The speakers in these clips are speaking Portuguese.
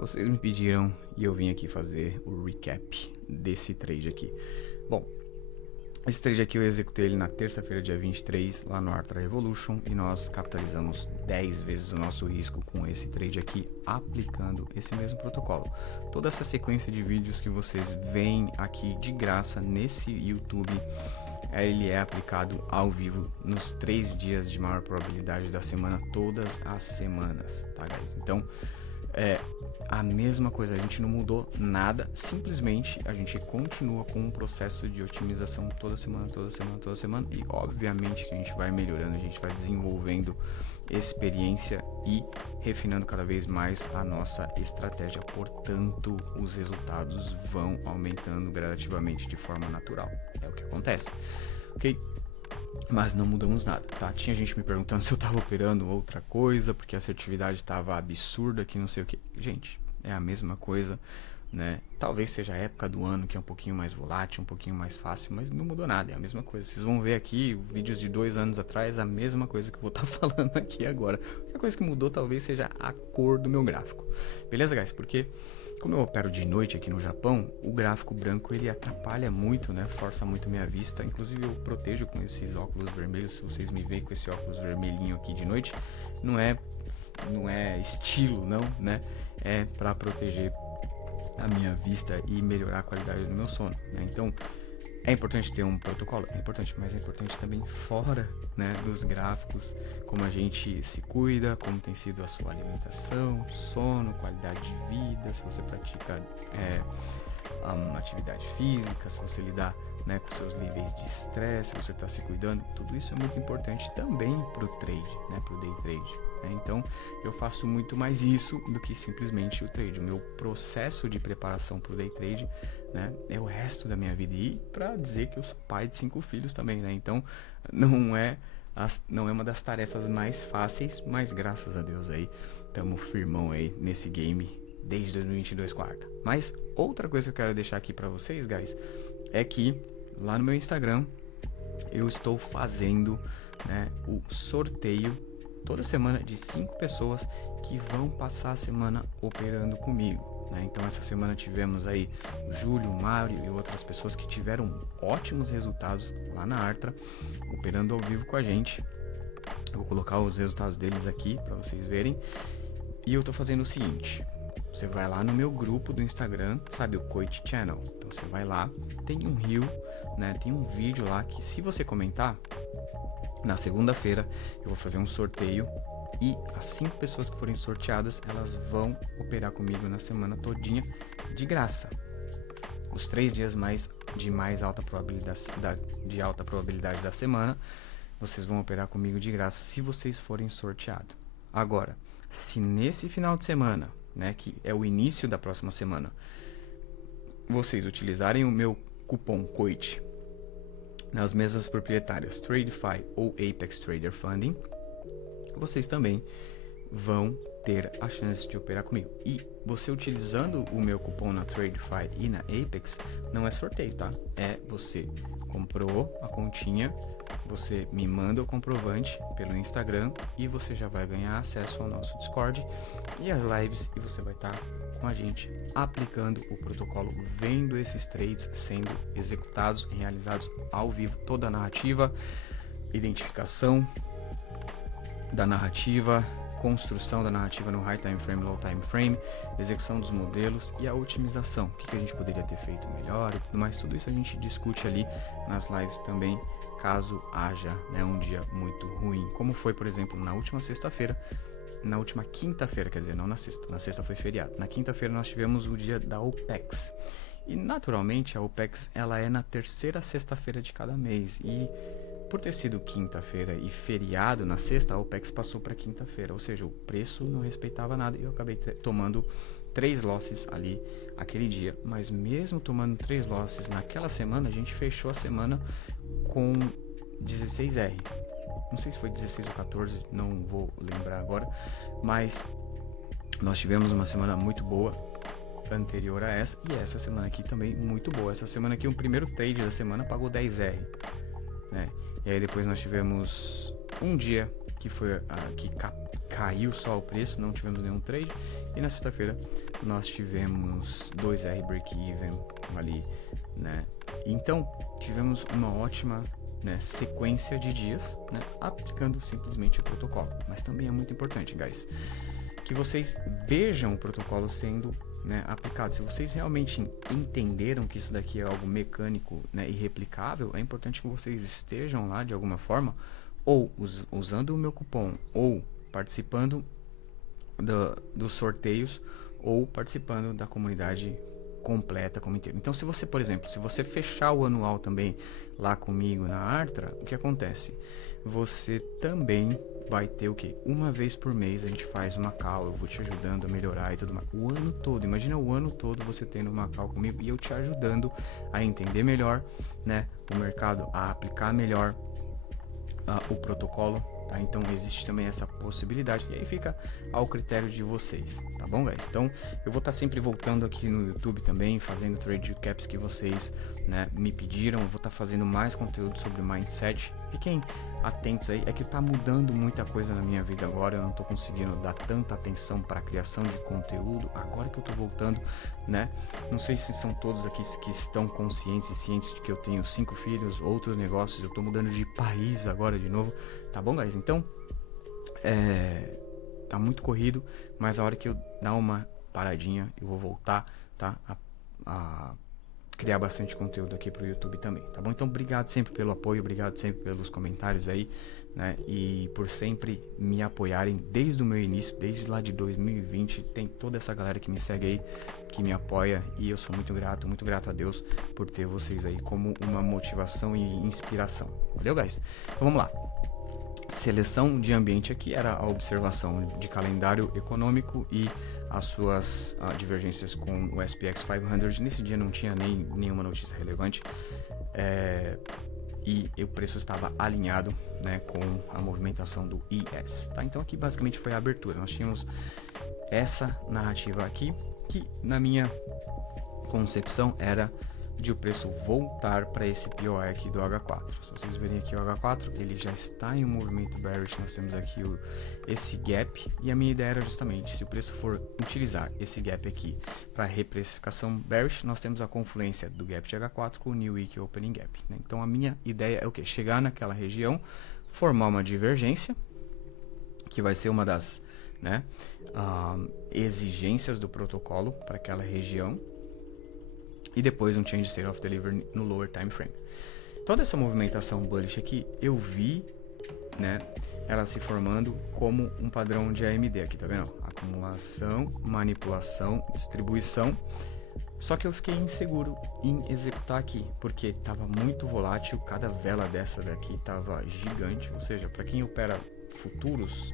Vocês me pediram e eu vim aqui fazer o recap desse trade aqui. Bom, esse trade aqui eu executei ele na terça-feira, dia 23, lá no Artra Revolution, e nós capitalizamos 10 vezes o nosso risco com esse trade aqui, aplicando esse mesmo protocolo. Toda essa sequência de vídeos que vocês veem aqui de graça nesse YouTube, ele é aplicado ao vivo nos 3 dias de maior probabilidade da semana, todas as semanas, tá, guys? Então, a mesma coisa, a gente não mudou nada, simplesmente a gente continua com um processo de otimização toda semana e obviamente que a gente vai melhorando, a gente vai desenvolvendo experiência e refinando cada vez mais a nossa estratégia, portanto os resultados vão aumentando gradativamente de forma natural, é o que acontece, ok? Mas não mudamos nada, tá? Tinha gente me perguntando se eu tava operando outra coisa, porque a assertividade tava absurda, que não sei o que. Gente, é a mesma coisa, né? Talvez seja a época do ano que é um pouquinho mais volátil, um pouquinho mais fácil, mas não mudou nada, é a mesma coisa. Vocês vão ver aqui vídeos de 2 anos atrás, a mesma coisa que eu vou estar falando aqui agora. A única coisa que mudou talvez seja a cor do meu gráfico. Beleza, guys? Porque como eu opero de noite aqui no Japão, o gráfico branco ele atrapalha muito, né? Força muito minha vista. Inclusive eu protejo com esses óculos vermelhos. Se vocês me veem com esse óculos vermelhinho aqui de noite, não é estilo, não, né? É para proteger a minha vista e melhorar a qualidade do meu sono, né? Então é importante ter um protocolo, é importante, mas é importante também fora, né, dos gráficos, como a gente se cuida, como tem sido a sua alimentação, sono, qualidade de vida, se você pratica atividade física, se você lidar, né, com seus níveis de estresse, se você está se cuidando, tudo isso é muito importante também para o trade, né, para o day trade. Então eu faço muito mais isso do que simplesmente o trade. O meu processo de preparação para o day trade, né, é o resto da minha vida, e para dizer que eu sou pai de 5 filhos também, né? Então não é uma das tarefas mais fáceis, mas graças a Deus aí estamos firmão aí nesse game desde 2022 quarta. Mas outra coisa que eu quero deixar aqui para vocês, guys, é que lá no meu Instagram eu estou fazendo, né, o sorteio toda semana de 5 pessoas que vão passar a semana operando comigo, né? Então essa semana tivemos aí o Júlio, o Mário e outras pessoas que tiveram ótimos resultados lá na Artra, operando ao vivo com a gente. Eu vou colocar os resultados deles aqui para vocês verem. E eu tô fazendo o seguinte: você vai lá no meu grupo do Instagram, sabe, o Coit Channel. Então você vai lá, tem um reel, né, tem um vídeo lá que, se você comentar, na segunda-feira eu vou fazer um sorteio e as 5 pessoas que forem sorteadas, elas vão operar comigo na semana todinha de graça. Os 3 dias de mais alta probabilidade da semana, vocês vão operar comigo de graça se vocês forem sorteados. Agora, se nesse final de semana, né, que é o início da próxima semana, vocês utilizarem o meu cupom COIT nas mesas proprietárias TradeFi ou Apex Trader Funding, vocês também vão ter a chance de operar comigo. E você utilizando o meu cupom na TradeFi e na Apex, não é sorteio, tá? É você comprou a continha, você me manda o comprovante pelo Instagram e você já vai ganhar acesso ao nosso Discord e às lives, e você vai estar com a gente aplicando o protocolo, vendo esses trades sendo executados e realizados ao vivo, toda a narrativa, identificação da narrativa, construção da narrativa no high time frame, low time frame, execução dos modelos e a otimização, o que a gente poderia ter feito melhor e tudo mais. Tudo isso a gente discute ali nas lives também, caso haja, né, um dia muito ruim, como foi, por exemplo, na última quinta-feira, quer dizer, não na sexta foi feriado. Na quinta-feira nós tivemos o dia da OPEX. E naturalmente a OPEX ela é na terceira sexta-feira de cada mês. E por ter sido quinta-feira e feriado na sexta, a OPEX passou para quinta-feira. Ou seja, o preço não respeitava nada e eu acabei tomando 3 losses ali aquele dia. Mas mesmo tomando 3 losses naquela semana, a gente fechou a semana com 16R. Não sei se foi 16 ou 14, não vou lembrar agora, mas nós tivemos uma semana muito boa anterior a essa, e essa semana aqui também muito boa. Essa semana aqui, o primeiro trade da semana pagou 10R, né? E aí depois nós tivemos um dia que foi a que caiu só o preço, não tivemos nenhum trade. E na sexta-feira nós tivemos 2R break-even ali, né? Então tivemos uma ótima, né, sequência de dias, né, aplicando simplesmente o protocolo. Mas também é muito importante, guys, que vocês vejam o protocolo sendo, né, aplicado. Se vocês realmente entenderam que isso daqui é algo mecânico, né, e replicável, é importante que vocês estejam lá de alguma forma, ou usando o meu cupom, ou participando dos sorteios, ou participando da comunidade completa como inteiro. Então, se você, por exemplo, se você fechar o anual também lá comigo na Artra, o que acontece? Você também vai ter o quê? Uma vez por mês a gente faz uma call, eu vou te ajudando a melhorar e tudo mais. O ano todo, imagina o ano todo você tendo uma call comigo e eu te ajudando a entender melhor, né, o mercado, a aplicar melhor o protocolo, tá? Então existe também essa possibilidade e aí fica ao critério de vocês, tá bom, guys? Então eu vou estar sempre voltando aqui no YouTube também, fazendo trade recaps que vocês, né, me pediram. Eu vou estar fazendo mais conteúdo sobre mindset. Fiquem atentos aí, é que tá mudando muita coisa na minha vida agora, eu não tô conseguindo dar tanta atenção para a criação de conteúdo, agora que eu tô voltando, né? Não sei se são todos aqui que estão conscientes e cientes de que eu tenho 5 filhos, outros negócios, eu tô mudando de país agora de novo, tá bom, guys? Então, tá muito corrido, mas a hora que eu dar uma paradinha, eu vou voltar, tá? A criar bastante conteúdo aqui pro YouTube também, tá bom? Então, obrigado sempre pelo apoio, obrigado sempre pelos comentários aí, né? E por sempre me apoiarem desde o meu início, desde lá de 2020, tem toda essa galera que me segue aí, que me apoia, e eu sou muito grato a Deus por ter vocês aí como uma motivação e inspiração. Valeu, guys? Então, vamos lá. Seleção de ambiente aqui era a observação de calendário econômico e as suas divergências com o SPX 500. Nesse dia não tinha nenhuma notícia relevante, e o preço estava alinhado, né, com a movimentação do IS, tá? Então aqui basicamente foi a abertura. Nós tínhamos essa narrativa aqui, que na minha concepção era de o preço voltar para esse POR aqui do H4. Se vocês verem aqui o H4, ele já está em um movimento bearish. Nós temos aqui esse gap, e a minha ideia era justamente, se o preço for utilizar esse gap aqui para reprecificação bearish, nós temos a confluência do gap de H4 com o New Week Opening Gap, né? Então a minha ideia é o que? Chegar naquela região, formar uma divergência, que vai ser uma das, né, exigências do protocolo para aquela região, e depois um change state of delivery no lower time frame. Toda essa movimentação bullish aqui eu vi, né, ela se formando como um padrão de AMD aqui, tá vendo? Acumulação, manipulação, distribuição. Só que eu fiquei inseguro em executar aqui, porque estava muito volátil, cada vela dessa daqui estava gigante, ou seja, para quem opera futuros,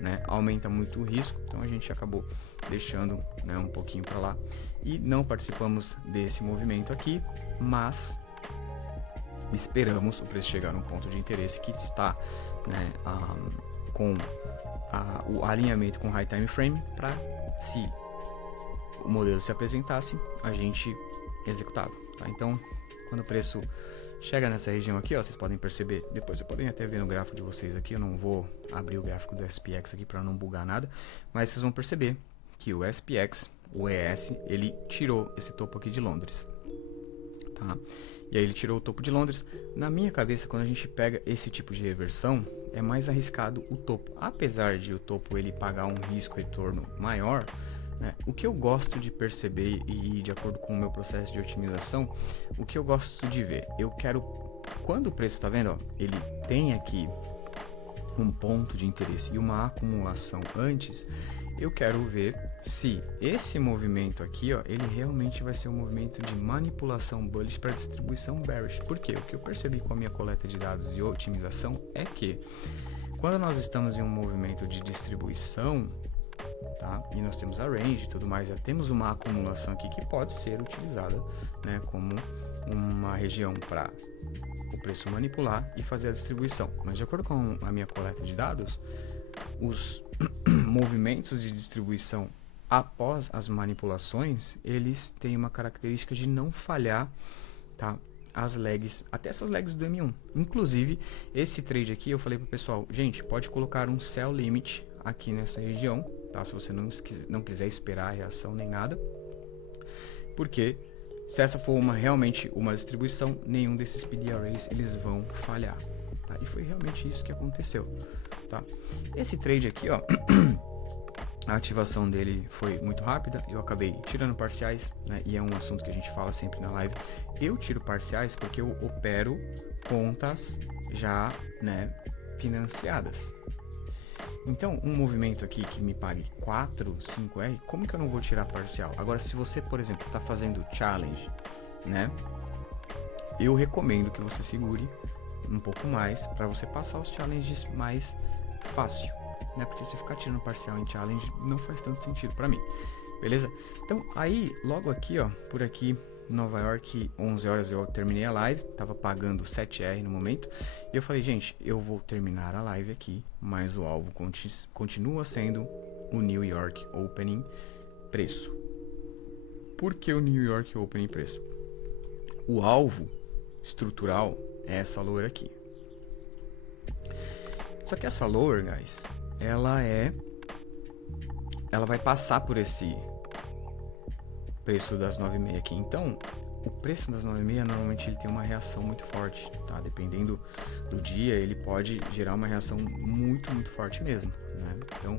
né, aumenta muito o risco. Então a gente acabou deixando, né, um pouquinho para lá e não participamos desse movimento aqui, mas esperamos o preço chegar num ponto de interesse que está, né, com o alinhamento com high time frame, para, se o modelo se apresentasse, a gente executava, tá? Então quando o preço chega nessa região aqui, ó, vocês podem perceber, depois vocês podem até ver no gráfico de vocês aqui, eu não vou abrir o gráfico do SPX aqui para não bugar nada, mas vocês vão perceber que o SPX, o ES, ele tirou esse topo aqui de Londres, tá? E aí ele tirou o topo de Londres. Na minha cabeça, quando a gente pega esse tipo de reversão, é mais arriscado o topo, apesar de o topo ele pagar um risco-retorno maior, né? O que eu gosto de perceber, e de acordo com o meu processo de otimização, o que eu gosto de ver, eu quero, quando o preço, tá vendo, ó, ele tem aqui um ponto de interesse e uma acumulação antes, eu quero ver se esse movimento aqui, ó, ele realmente vai ser um movimento de manipulação bullish para distribuição bearish. Por quê? O que eu percebi com a minha coleta de dados e otimização é que quando nós estamos em um movimento de distribuição, tá, e nós temos a range e tudo mais, já temos uma acumulação aqui que pode ser utilizada, né, como uma região para o preço manipular e fazer a distribuição. Mas de acordo com a minha coleta de dados, os movimentos de distribuição após as manipulações, eles têm uma característica de não falhar, tá, as lags, até essas lags do M1. Inclusive, esse trade aqui eu falei pro pessoal, gente, pode colocar um sell limit aqui nessa região, tá? Se você não quiser esperar a reação nem nada. Porque se essa for realmente uma distribuição, nenhum desses PD arrays eles vão falhar, tá? E foi realmente isso que aconteceu, tá? Esse trade aqui, ó, a ativação dele foi muito rápida, eu acabei tirando parciais, né? E é um assunto que a gente fala sempre na live. Eu tiro parciais porque eu opero contas já, né, financiadas. Então, um movimento aqui que me pague 4, 5R, como que eu não vou tirar parcial? Agora, se você, por exemplo, está fazendo challenge, né? Eu recomendo que você segure um pouco mais para você passar os challenges mais fácil, né? Porque se ficar tirando parcial em challenge não faz tanto sentido para mim, beleza? Então, aí, logo aqui, ó, por aqui, Nova York, 11 horas eu terminei a live, tava pagando 7R no momento, e eu falei, gente, eu vou terminar a live aqui, mas o alvo continua sendo o New York Opening preço. Por que o New York Opening preço? O alvo estrutural é essa lower aqui. Só que essa lower, guys, ela vai passar por esse preço das 9,5 aqui. Então, o preço das 9,5 normalmente ele tem uma reação muito forte, tá? Dependendo do dia, ele pode gerar uma reação muito, muito forte mesmo, né? Então,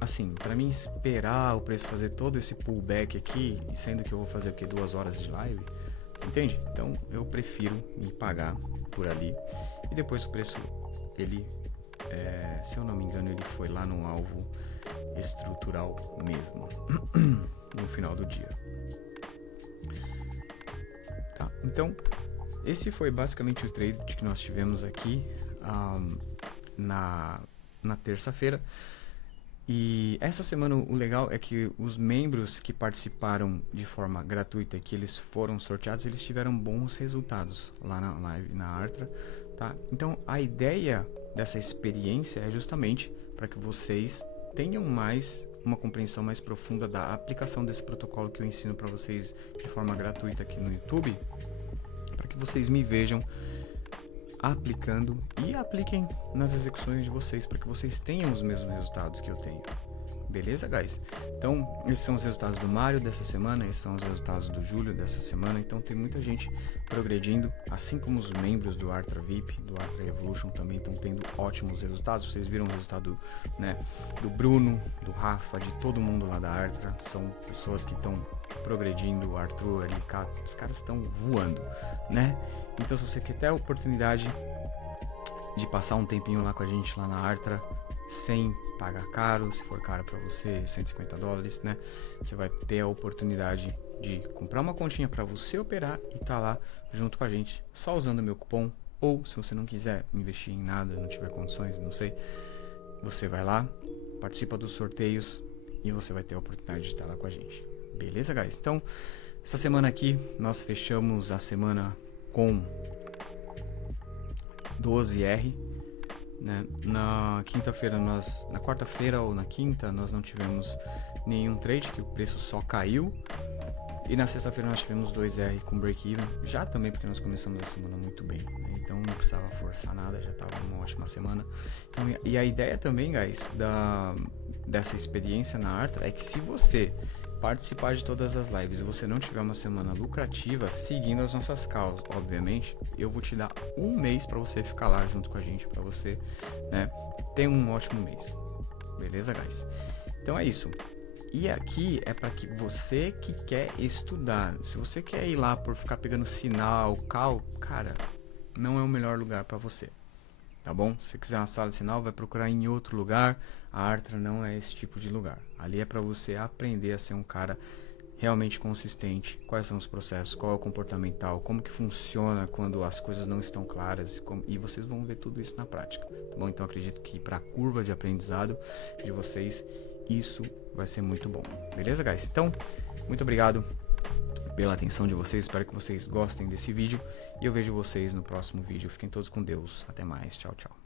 assim, para mim esperar o preço fazer todo esse pullback aqui, sendo que eu vou fazer o que? 2 horas de live, entende? Então, eu prefiro me pagar por ali e depois o preço, ele, se eu não me engano, ele foi lá no alvo estrutural mesmo, no final do dia. Tá, então esse foi basicamente o trade que nós tivemos aqui na terça-feira. E essa semana o legal é que os membros que participaram de forma gratuita, que eles foram sorteados, eles tiveram bons resultados lá na live, na Artra, tá? Então a ideia dessa experiência é justamente para que vocês tenham uma compreensão mais profunda da aplicação desse protocolo que eu ensino para vocês de forma gratuita aqui no YouTube, para que vocês me vejam aplicando e apliquem nas execuções de vocês, para que vocês tenham os mesmos resultados que eu tenho. Beleza, guys? Então, esses são os resultados do Mário dessa semana, esses são os resultados do Júlio dessa semana. Então, tem muita gente progredindo, assim como os membros do Artra VIP, do Artra Evolution também estão tendo ótimos resultados. Vocês viram o resultado, né, do Bruno, do Rafa, de todo mundo lá da Artra. São pessoas que estão progredindo, o Arthur, ali, os caras estão voando, né? Então, se você quer ter a oportunidade de passar um tempinho lá com a gente lá na Artra, sem pagar caro, se for caro para você, $150, né? Você vai ter a oportunidade de comprar uma continha para você operar e tá lá junto com a gente, só usando o meu cupom. Ou se você não quiser investir em nada, não tiver condições, não sei, você vai lá, participa dos sorteios e você vai ter a oportunidade de estar lá com a gente. Beleza, guys? Então, essa semana aqui nós fechamos a semana com 12R. Né? Na quinta-feira, na quarta-feira ou na quinta, nós não tivemos nenhum trade, que o preço só caiu. E na sexta-feira nós tivemos 2R com break-even, já também porque nós começamos a semana muito bem, né? Então não precisava forçar nada, já estava uma ótima semana. Então, e a ideia também, guys, dessa experiência na Artra é que se você participar de todas as lives e você não tiver uma semana lucrativa, seguindo as nossas causas, obviamente, eu vou te dar um mês para você ficar lá junto com a gente, para você, né, ter um ótimo mês. Beleza, guys? Então é isso. E aqui é para que você que quer estudar, se você quer ir lá por ficar pegando sinal, cara, não é o melhor lugar para você. Tá bom? Se você quiser uma sala de sinal, vai procurar em outro lugar. A Artra não é esse tipo de lugar. Ali é para você aprender a ser um cara realmente consistente. Quais são os processos, qual é o comportamental, como que funciona quando as coisas não estão claras. E vocês vão ver tudo isso na prática. Tá bom? Então acredito que para a curva de aprendizado de vocês, isso vai ser muito bom. Beleza, guys? Então, muito obrigado pela atenção de vocês, espero que vocês gostem desse vídeo e eu vejo vocês no próximo vídeo. Fiquem todos com Deus, até mais, tchau, tchau.